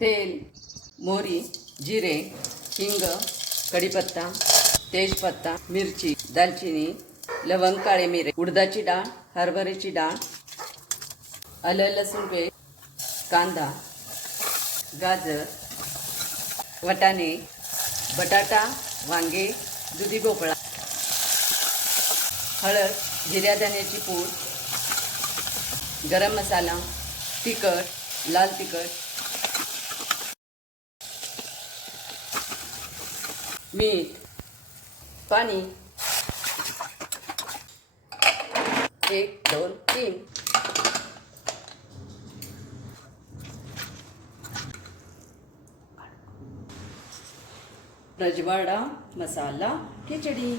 तेल, मोहरी, जिरे, हिंग, कढीपत्ता, तेजपत्ता, मिरची, दालचिनी, लवंग, काळे मिरे, उडदाची डाळ, हरभऱ्याची डाळ, आलं लसूण पेस्ट, कांदा, गाजर, वाटाणे, बटाटा, वांगे, दुधी भोपळा, हळद, जिऱ्या धण्याची पूड, गरम मसाला, तिखट, लाल तिखट, मीठ, पाणी, 1 2 3. रजवाड़ा मसाला खिचड़ी।